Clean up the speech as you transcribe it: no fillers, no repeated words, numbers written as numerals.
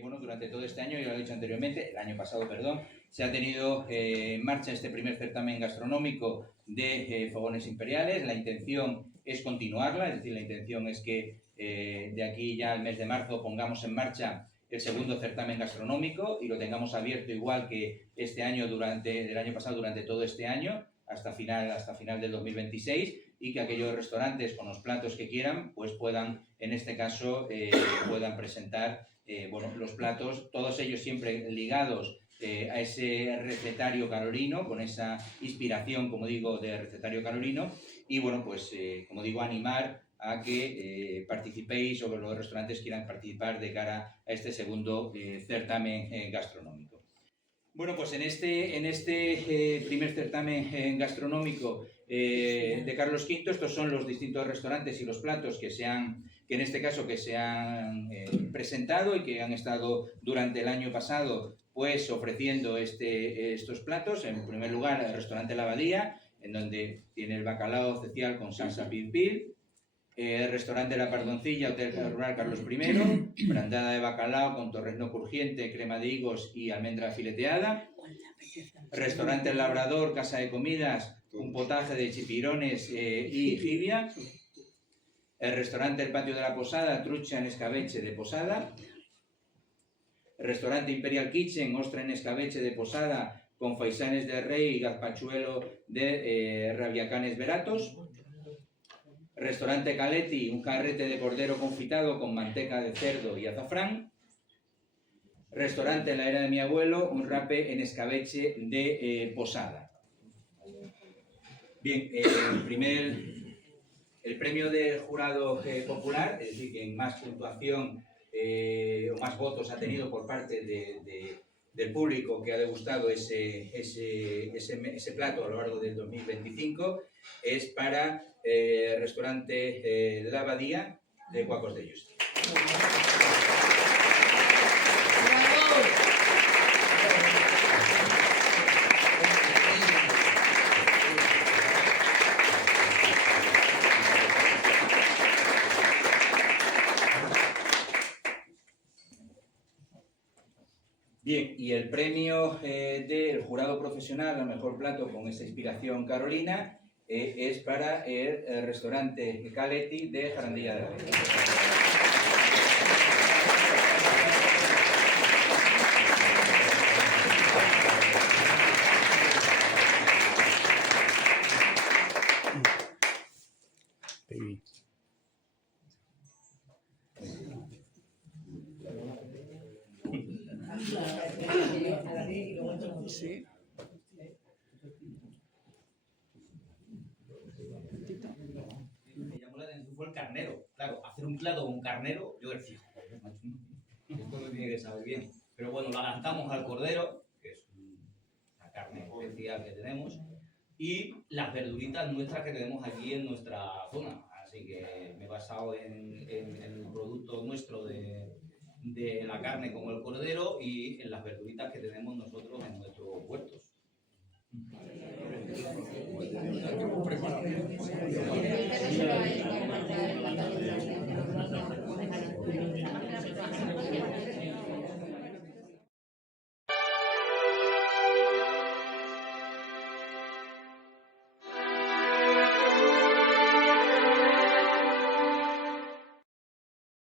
bueno, durante todo este año, ya lo he dicho anteriormente, el año pasado, perdón, se ha tenido en marcha este primer certamen gastronómico de fogones imperiales. La intención es continuarla, es decir, la intención es que de aquí ya al mes de marzo pongamos en marcha el segundo certamen gastronómico y lo tengamos abierto igual que este año del año pasado durante todo este año hasta final del 2026, y que aquellos restaurantes con los platos que quieran pues puedan, en este caso, puedan presentar bueno, los platos, todos ellos siempre ligados a ese recetario carolino, con esa inspiración, como digo, de recetario carolino. Y bueno, pues como digo, animar a que participéis, o que los restaurantes quieran participar de cara a este segundo certamen gastronómico. Bueno, pues en este primer certamen gastronómico de Carlos V, estos son los distintos restaurantes y los platos que en este caso se han presentado y que han estado durante el año pasado pues ofreciendo estos platos. En primer lugar, el restaurante La Abadía, en donde tiene el bacalao cecial con salsa pil pil. El restaurante La Pardoncilla, Hotel Rural Carlos I, brandada de bacalao con torrezno crujiente, crema de higos y almendra fileteada. Restaurante El Labrador, casa de comidas, un potaje de chipirones y jibia. El restaurante El Patio de la Posada, trucha en escabeche de Posada. El restaurante Imperial Kitchen, ostra en escabeche de Posada con faisanes de rey y gazpachuelo de rabiacanes veratos. Restaurante Caletti, un carrete de cordero confitado con manteca de cerdo y azafrán. Restaurante La Era de mi Abuelo, un rape en escabeche de Posada. Bien, el premio del jurado popular, es decir, que más puntuación o más votos ha tenido por parte del público que ha degustado ese plato a lo largo del 2025, es para el restaurante La Abadía de Cuacos de Yuste. Bien, y el premio del jurado profesional al mejor plato con esa inspiración carolina es para el restaurante Caletti de Jarandilla de la Vega. Sí. Me llamó la atención fue el carnero. Claro, hacer un plato con carnero, yo decía, joder, macho, esto lo tiene que saber bien. Pero bueno, lo adaptamos al cordero, que es una carne especial que tenemos, y las verduritas nuestras que tenemos aquí en nuestra zona. Así que me he basado en el producto nuestro de la carne como el cordero y en las verduritas que tenemos nosotros en nuestros huertos.